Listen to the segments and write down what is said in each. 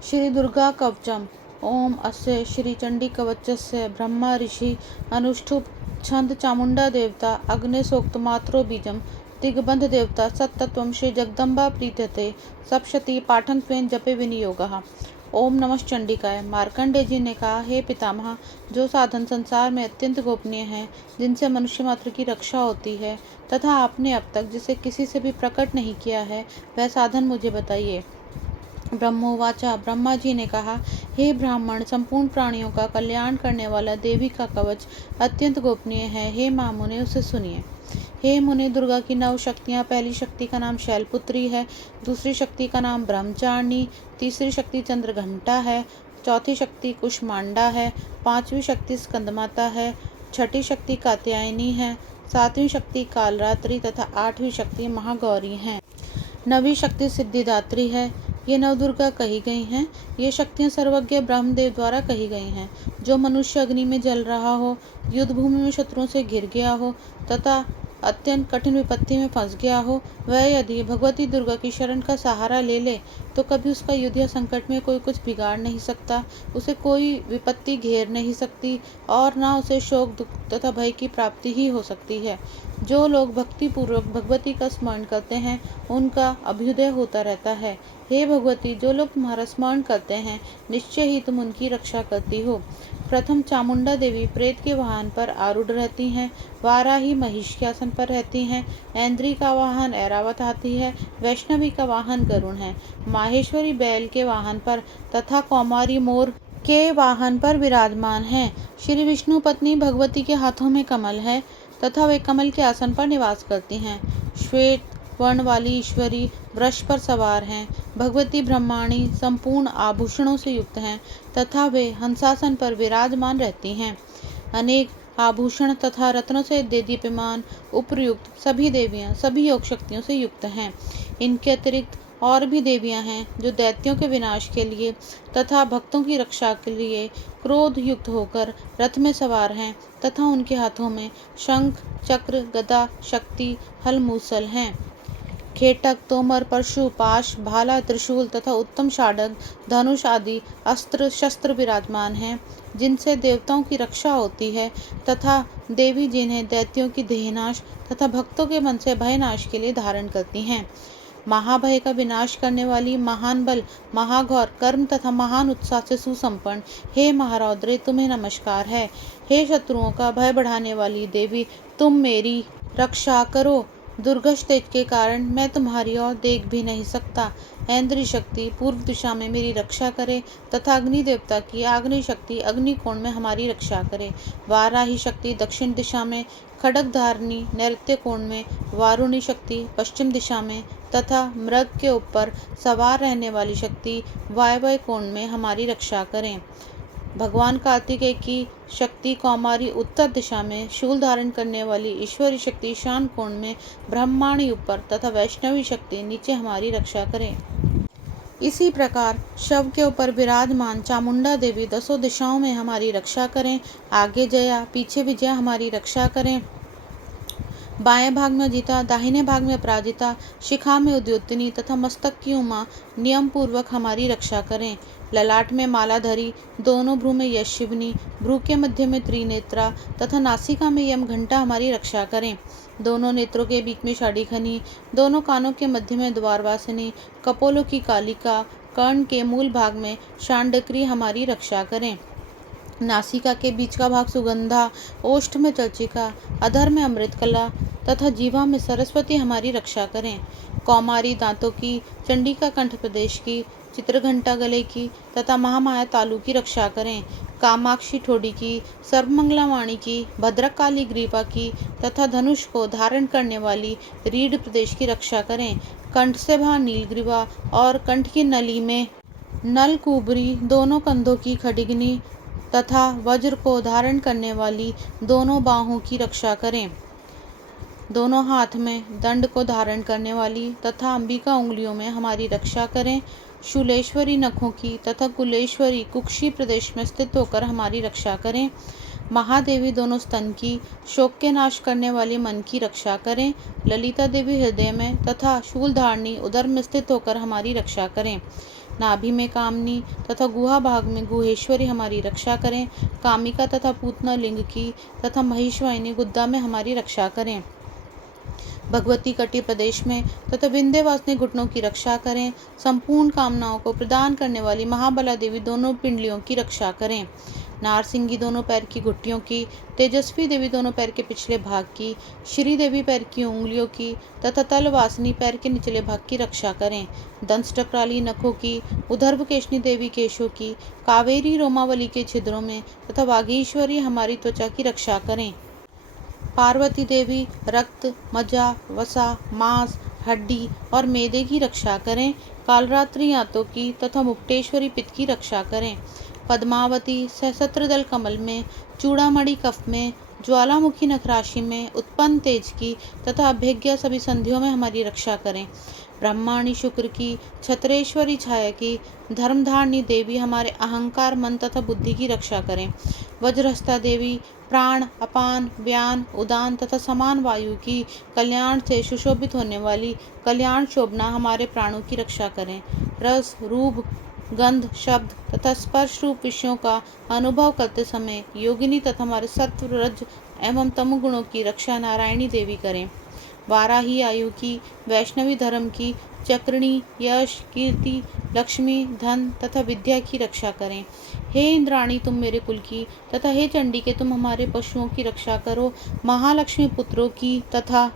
श्री दुर्गा कवचम। ओम अस्य श्री चंडी कवचस्य ब्रह्मा ऋषि अनुष्ठुप छंद चामुंडा देवता अग्नि सोक्त मात्रो बीजम दिग्बंध देवता सत्तत्वम श्री जगदम्बा प्रीत्यते सप्शति पाठं त्वेन जपे विनियोगः। ओम नमः चंडिकाय। मार्कंडेय जी ने कहा, हे पितामह, जो साधन संसार में अत्यंत गोपनीय हैं, जिनसे मनुष्य मात्र की रक्षा होती है, तथा आपने अब तक जिसे किसी से भी प्रकट नहीं किया है, वह साधन मुझे बताइए। ब्रह्मोवाचा। ब्रह्मा जी ने कहा, हे ब्राह्मण, संपूर्ण प्राणियों का कल्याण करने वाला देवी का कवच अत्यंत गोपनीय है। हे महामुने, उसे सुनिए। हे मुने, दुर्गा की 9 शक्तियाँ। पहली शक्ति का नाम शैलपुत्री है, दूसरी शक्ति का नाम ब्रह्मचारिणी, तीसरी शक्ति चंद्रघंटा है, चौथी शक्ति कुष्मांडा है, पांचवी शक्ति स्कंदमाता है, छठी शक्ति कात्यायनी है, सातवीं शक्ति कालरात्रि तथा आठवीं शक्ति महागौरी है। नवी शक्ति सिद्धिदात्री है। ये नवदुर्गा कही गई हैं। ये शक्तियाँ सर्वज्ञ ब्रह्मदेव द्वारा कही गई हैं। जो मनुष्य अग्नि में जल रहा हो, युद्ध भूमि में शत्रुओं से घिर गया हो तथा अत्यंत कठिन विपत्ति में फंस गया हो, वह यदि भगवती दुर्गा की शरण का सहारा ले ले तो कभी उसका युद्ध या संकट में कोई कुछ बिगाड़ नहीं सकता, उसे कोई विपत्ति घेर नहीं सकती और ना उसे शोक दुख तथा भय की प्राप्ति ही हो सकती है। जो लोग भक्ति पूर्वक भगवती का स्मरण करते हैं, उनका अभ्युदय होता रहता है। हे भगवती, जो लोग तुम्हारा स्मरण करते हैं, निश्चय ही तुम उनकी रक्षा करती हो। प्रथम चामुंडा देवी प्रेत के वाहन पर आरूढ़ रहती हैं, वाराही महिष के आसन पर रहती हैं, ऐन्द्री का वाहन ऐरावत हाथी है, वैष्णवी का वाहन गरुण है, माहेश्वरी बैल के वाहन पर तथा कौमारी मोर के वाहन पर विराजमान है। श्री विष्णु पत्नी भगवती के हाथों में कमल है तथा वे कमल के आसन पर निवास करती हैं। श्वेत वर्ण वाली ईश्वरी वृष पर सवार हैं। भगवती ब्रह्माणी संपूर्ण आभूषणों से युक्त हैं तथा वे हंसासन पर विराजमान रहती हैं। अनेक आभूषण तथा रत्नों से दीप्यमान उपयुक्त सभी देवियां सभी योग शक्तियों से युक्त हैं। इनके अतिरिक्त और भी देवियां हैं जो दैत्यों के विनाश के लिए तथा भक्तों की रक्षा के लिए क्रोध युक्त होकर रथ में सवार हैं तथा उनके हाथों में शंख चक्र गदा शक्ति हल मूसल हैं। खेटक तोमर परशु पाश भाला त्रिशूल तथा उत्तम शाडग धनुष आदि अस्त्र शस्त्र विराजमान हैं, जिनसे देवताओं की रक्षा होती है तथा देवी जिन्हें दैत्यों की देहनाश तथा भक्तों के मन से भयनाश के लिए धारण करती हैं। महाभय का विनाश करने वाली महान बल महाघौर कर्म तथा महान उत्साह से सुसंपन्न हे महारौद्रे, तुम्हें नमस्कार है। हे शत्रुओं का भय बढ़ाने वाली देवी, तुम मेरी रक्षा करो। दुर्गश तेज के कारण मैं तुम्हारी ओर देख भी नहीं सकता। ऐन्द्री शक्ति पूर्व दिशा में मेरी रक्षा करे तथा अग्नि देवता की आग्नेय शक्ति अग्निकोण में हमारी रक्षा करे। वाराही शक्ति दक्षिण दिशा में, खड्ग धारणी नैऋत्य कोण में, वारुणी शक्ति पश्चिम दिशा में तथा मृग के ऊपर सवार रहने वाली शक्ति वायव्य कोण में हमारी रक्षा करें। भगवान कार्तिकेय की शक्ति कौमारी उत्तर दिशा में, शूल धारण करने वाली ईश्वरी शक्ति ईशान कोण में, ब्रह्माणी ऊपर तथा वैष्णवी शक्ति नीचे हमारी रक्षा करें। इसी प्रकार शव के ऊपर विराजमान चामुंडा देवी दसों दिशाओं में हमारी रक्षा करें। आगे जया पीछे विजया हमारी रक्षा करें। बाएं भाग में अजिता, दाहिने भाग में अपराजिता, शिखा में उद्योतनी तथा मस्तक की उमा नियम पूर्वक हमारी रक्षा करें। ललाट में मालाधरी, दोनों भ्रू में यशिवनी, भ्रू के मध्य में त्रिनेत्रा तथा नासिका में यम घंटा हमारी रक्षा करें। दोनों नेत्रों के बीच में शाडिखनी, दोनों कानों के मध्य में द्वारवासिनी, कपोलों की कालिका, कर्ण के मूल भाग में शांडक्री हमारी रक्षा करें। नासिका के बीच का भाग सुगंधा, ओष्ठ में चर्चिका, अधर में अमृतकला तथा जीवा में सरस्वती हमारी रक्षा करें। कौमारी दांतों की, चंडिका कंठ प्रदेश की, चित्रघंटा गले की तथा महामाया तालु की रक्षा करें। कामाक्षी ठोड़ी की, सर्वमंगला वाणी की, भद्रकाली ग्रीवा की तथा धनुष को धारण करने वाली रीढ़ प्रदेश की रक्षा करें। कंठ से बाहर नीलग्रीवा और कंठ की नली में नलकुबरी, दोनों कंधों की खडिगनी तथा वज्र को धारण करने वाली दोनों बाहों की रक्षा करें। दोनों हाथ में दंड को धारण करने वाली तथा अंबिका उंगलियों में हमारी रक्षा करें। शूलेश्वरी नखों की तथा कुलेश्वरी कुक्षी प्रदेश में स्थित होकर हमारी रक्षा करें। महादेवी दोनों स्तन की, शोक के नाश करने वाले मन की रक्षा करें। ललिता देवी हृदय में तथा शूलधारणी उदर में स्थित होकर हमारी रक्षा करें। नाभि में कामनी तथा गुहा भाग में गुहेश्वरी हमारी रक्षा करें। कामिका तथा पूतना लिंग की तथा महिषवाहिनी गुद्दा में हमारी रक्षा करें। भगवती कटी प्रदेश में तथा विंध्यवासिनी घुटनों की रक्षा करें। संपूर्ण कामनाओं को प्रदान करने वाली महाबला देवी दोनों पिंडलियों की रक्षा करें। नारसिंगी दोनों पैर की घुट्टियों की, तेजस्वी देवी दोनों पैर के पिछले भाग की, श्री देवी पैर की उंगलियों की तथा तलवासिनी पैर के निचले भाग की रक्षा करें। दंष्टक्राली नखों की, उदर्भकेशनी देवी केशों की, कावेरी रोमावली के छिद्रों में तथा वागीश्वरी हमारी त्वचा की रक्षा करें। पार्वती देवी रक्त, मज्जा, वसा, मांस, हड्डी और मैदे की रक्षा करें। कालरात्रि आंतों की तथा मुक्तेश्वरी पित्त की रक्षा करें। पद्मावती सहस्त्रदल कमल में, चूड़ामणि कफ में, ज्वालामुखी नखराशि में उत्पन्न तेज की तथा अभिज्ञा सभी संधियों में हमारी रक्षा करें। ब्रह्माणी शुक्र की, छत्रेश्वरी छाया की, धर्मधारणी देवी हमारे अहंकार, मन तथा बुद्धि की रक्षा करें। वज्रहस्ता देवी प्राण, अपान, व्यान, उदान तथा समान वायु की, कल्याण से सुशोभित होने वाली कल्याण शोभना हमारे प्राणों की रक्षा करें। रस, रूप, गंध, शब्द तथा स्पर्श रूप विषयों का अनुभव करते समय योगिनी तथा हमारे सत्व, रज एवं तम गुणों की रक्षा नारायणी देवी करें। वाराही आयु की, वैष्णवी धर्म की, चक्रिणी, यश, कीर्ति, लक्ष्मी, धन तथा विद्या की रक्षा करें। हे इंद्राणी तुम मेरे कुल की तथा हे चंडिके तुम हमारे पशुओं की रक्षा करो। महालक्ष्मी पुत्रों की तथा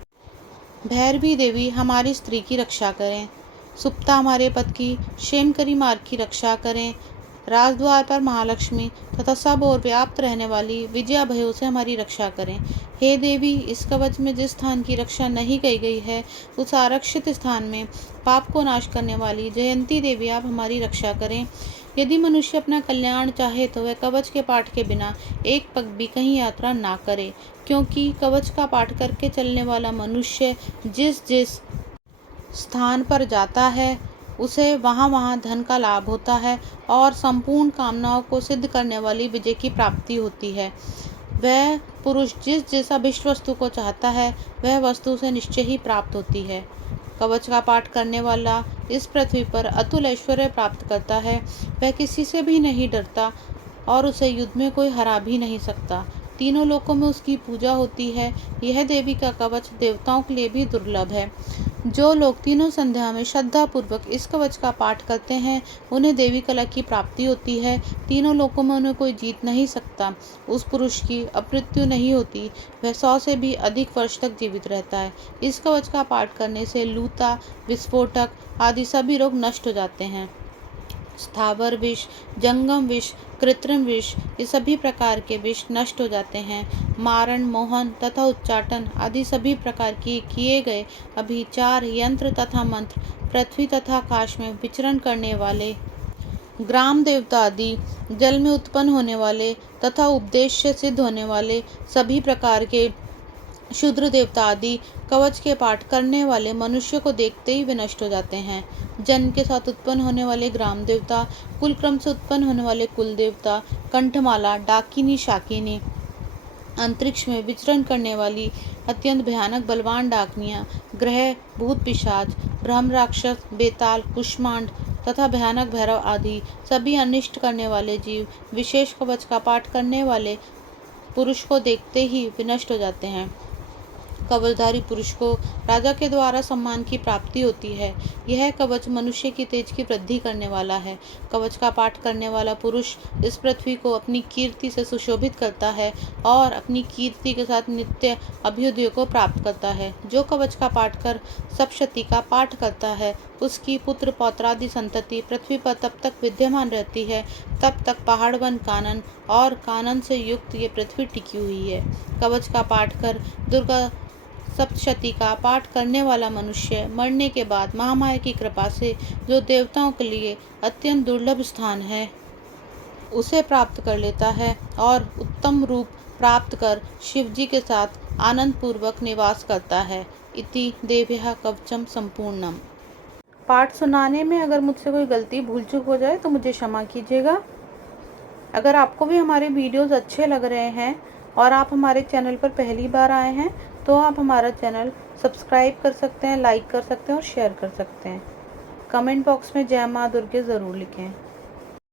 भैरवी देवी हमारी स्त्री की रक्षा करें। सुप्ता हमारे पद की, क्षेमकरी मार्ग की रक्षा करें। राजद्वार पर महालक्ष्मी तथा सब और व्याप्त रहने वाली विजया भयों से हमारी रक्षा करें। हे देवी, इस कवच में जिस स्थान की रक्षा नहीं की गई है उस आरक्षित स्थान में पाप को नाश करने वाली जयंती देवी आप हमारी रक्षा करें। यदि मनुष्य अपना कल्याण चाहे तो वह कवच के पाठ के बिना एक पग भी कहीं यात्रा ना करे, क्योंकि कवच का पाठ करके चलने वाला मनुष्य जिस जिस स्थान पर जाता है उसे वहाँ वहाँ धन का लाभ होता है और संपूर्ण कामनाओं को सिद्ध करने वाली विजय की प्राप्ति होती है। वह पुरुष जिस जिस अभिष्ट वस्तु को चाहता है वह वस्तु उसे निश्चय ही प्राप्त होती है। कवच का पाठ करने वाला इस पृथ्वी पर अतुल ऐश्वर्य प्राप्त करता है। वह किसी से भी नहीं डरता और उसे युद्ध में कोई हरा भी नहीं सकता। तीनों लोकों में उसकी पूजा होती है। यह देवी का कवच देवताओं के लिए भी दुर्लभ है। जो लोग तीनों संध्या में श्रद्धा पूर्वक इस कवच का पाठ करते हैं उन्हें देवी कला की प्राप्ति होती है। तीनों लोकों में उन्हें कोई जीत नहीं सकता। उस पुरुष की अपमृत्यु नहीं होती, वह 100 से भी अधिक वर्ष तक जीवित रहता है। इस कवच का पाठ करने से लूता, विस्फोटक आदि सभी रोग नष्ट हो जाते हैं। स्थावर विष, जंगम विष, कृत्रिम विष ये सभी प्रकार के विष नष्ट हो जाते हैं। मारण, मोहन तथा उच्चाटन आदि सभी प्रकार की किए गए अभिचार, यंत्र तथा मंत्र, पृथ्वी तथा आकाश में विचरण करने वाले ग्राम देवता आदि, जल में उत्पन्न होने वाले तथा उपदेश से सिद्ध होने वाले सभी प्रकार के शूद्र देवता आदि कवच के पाठ करने वाले मनुष्य को देखते ही विनष्ट हो जाते हैं। जन्म के साथ उत्पन्न होने वाले ग्राम देवता, कुल क्रम से उत्पन्न होने वाले कुल देवता, कंठमाला, डाकिनी, शाकिनी, अंतरिक्ष में विचरण करने वाली अत्यंत भयानक बलवान डाकनियाँ, ग्रह, भूत, पिशाच, ब्रह्म, राक्षस, बेताल, कुष्मांड तथा भयानक भैरव आदि सभी अनिष्ट करने वाले जीव विशेष कवच का पाठ करने वाले पुरुष को देखते ही विनष्ट हो जाते हैं। कवचधारी पुरुष को राजा के द्वारा सम्मान की प्राप्ति होती है। यह कवच मनुष्य की तेज की वृद्धि करने वाला है। कवच का पाठ करने वाला पुरुष इस पृथ्वी को अपनी कीर्ति से सुशोभित करता है और अपनी कीर्ति के साथ नित्य अभ्युदय को प्राप्त करता है। जो कवच का पाठ कर सप्तशती का पाठ करता है उसकी पुत्र पौत्रादि संतति पृथ्वी पर तब तक विद्यमान रहती है तब तक पहाड़ वन कानन और कानन से युक्त ये पृथ्वी टिकी हुई है। कवच का पाठ कर दुर्गा सप्तशती का पाठ करने वाला मनुष्य मरने के बाद महामाया की कृपा से जो देवताओं के लिए अत्यंत दुर्लभ स्थान है उसे प्राप्त कर लेता है और उत्तम रूप प्राप्त कर शिवजी के साथ आनंद पूर्वक निवास करता है। इति देव्यः कवचम संपूर्णम। पाठ सुनाने में अगर मुझसे कोई गलती भूल चूक हो जाए तो मुझे क्षमा कीजिएगा। अगर आपको भी हमारे वीडियोस अच्छे लग रहे हैं और आप हमारे चैनल पर पहली बार आए हैं तो आप हमारा चैनल सब्सक्राइब कर सकते हैं, लाइक कर सकते हैं और शेयर कर सकते हैं। कमेंट बॉक्स में जय माँ दुर्गे ज़रूर लिखें।